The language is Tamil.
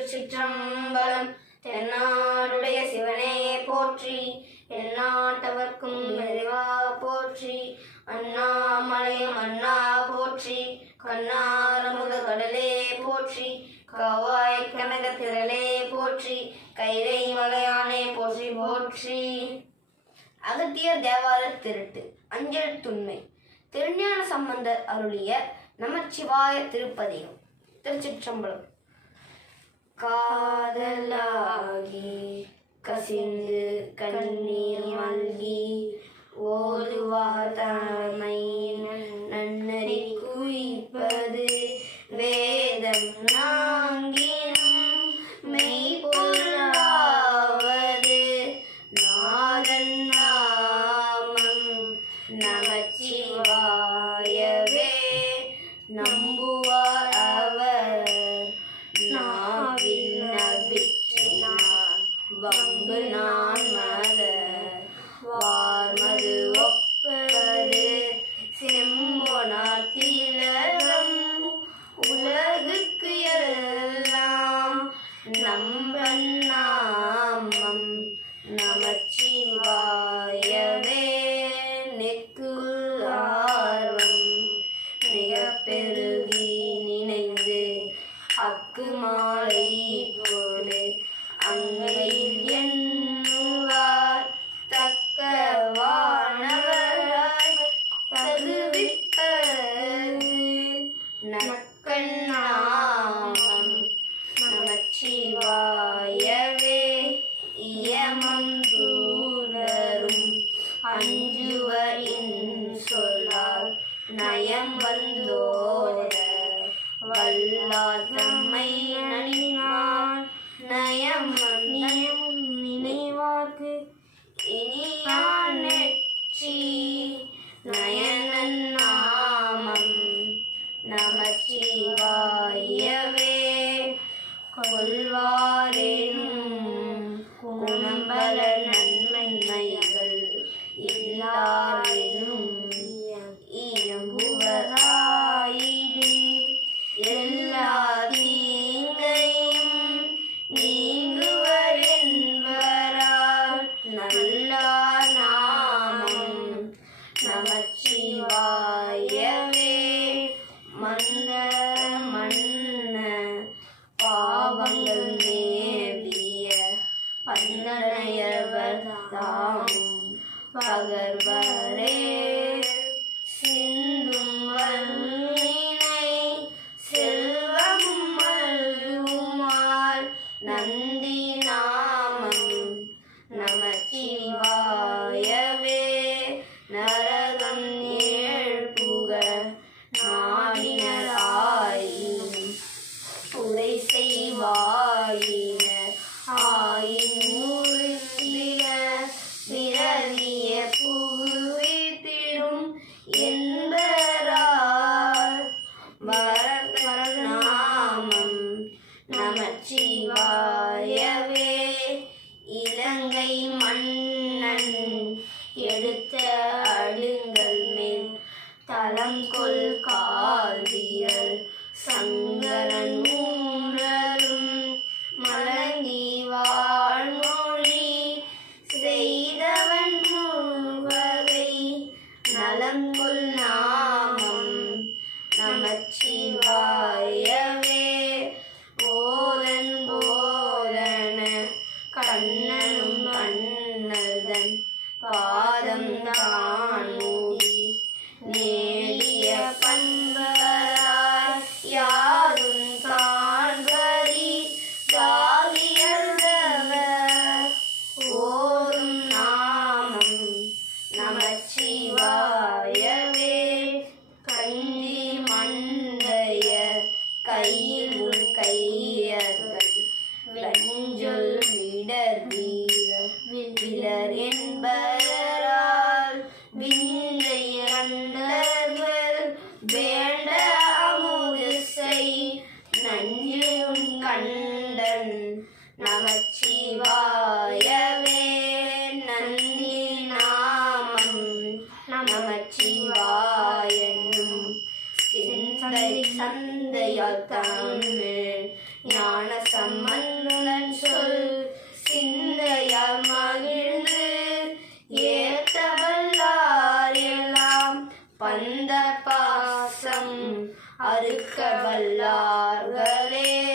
திருச்சிற்றம்பலம் தென்னாடுடைய சிவனே போற்றி எந்நாட்டவர்க்கும் நிறைவா போற்றி அண்ணாமலையும் அண்ணா போற்றி கண்ணாரமுத கடலே போற்றி கவாய் கனக திரளே போற்றி கைலை மலையானே போற்றி போற்றி. அகத்தியர் தேவாலய திருட்டு அஞ்சல் துண்மை திருஞான சம்பந்தர் அருளிய நமச்சிவாய திருப்பதிகம் திருச்சிற்றம்பலம். காதலாகி கசிந்து கண்ணீர் மல்கி ஓதுவாக தமை வம்பு நான் மத. வார்மது ஒப்பது செம்பொனாத்திலம் உலகுக்கு எல்லாம் நம்பன் நமச்சிவாயவே நெக்கு ஆர்வம். மிக பெருகி நினைந்து அக்கு மாலை போடு அங்கையில் எண்ணுவார் தக்க வானவராய் தகுவிப்பது நக்கண்ணாமம் நமச்சிவாயவே. இயமம் தூதரும் அஞ்சுவரின் சொல்லால் நயம் வந்தோர வல்லாதம் நயனன் நாமம் நமச்சிவாயவே. கொள்வாரேனும் குணம்பலன நமச்சிவாயவே மன்ன மன்ன பாவங்கள் மேவிய பன்னரையவர் தாம் பகர்வரே. நலம் கொள் காவியல் சங்க கையில் உன் கையர்கள் வெஞ்சொல் விடர் வீரர் விலர் என்பரால் விந்தை அண்டர்கள் வேண்ட அமுதிசை நஞ்சையும் கண்டன் நமச்சிவா நமச்சிவாயனும் ஞான சம்பந்தன் சொல். சிந்தையால் மகிழ்ந்து ஏத்தவல்லார் எல்லாம் பந்த பாசம். அறுக்க வல்லார்களே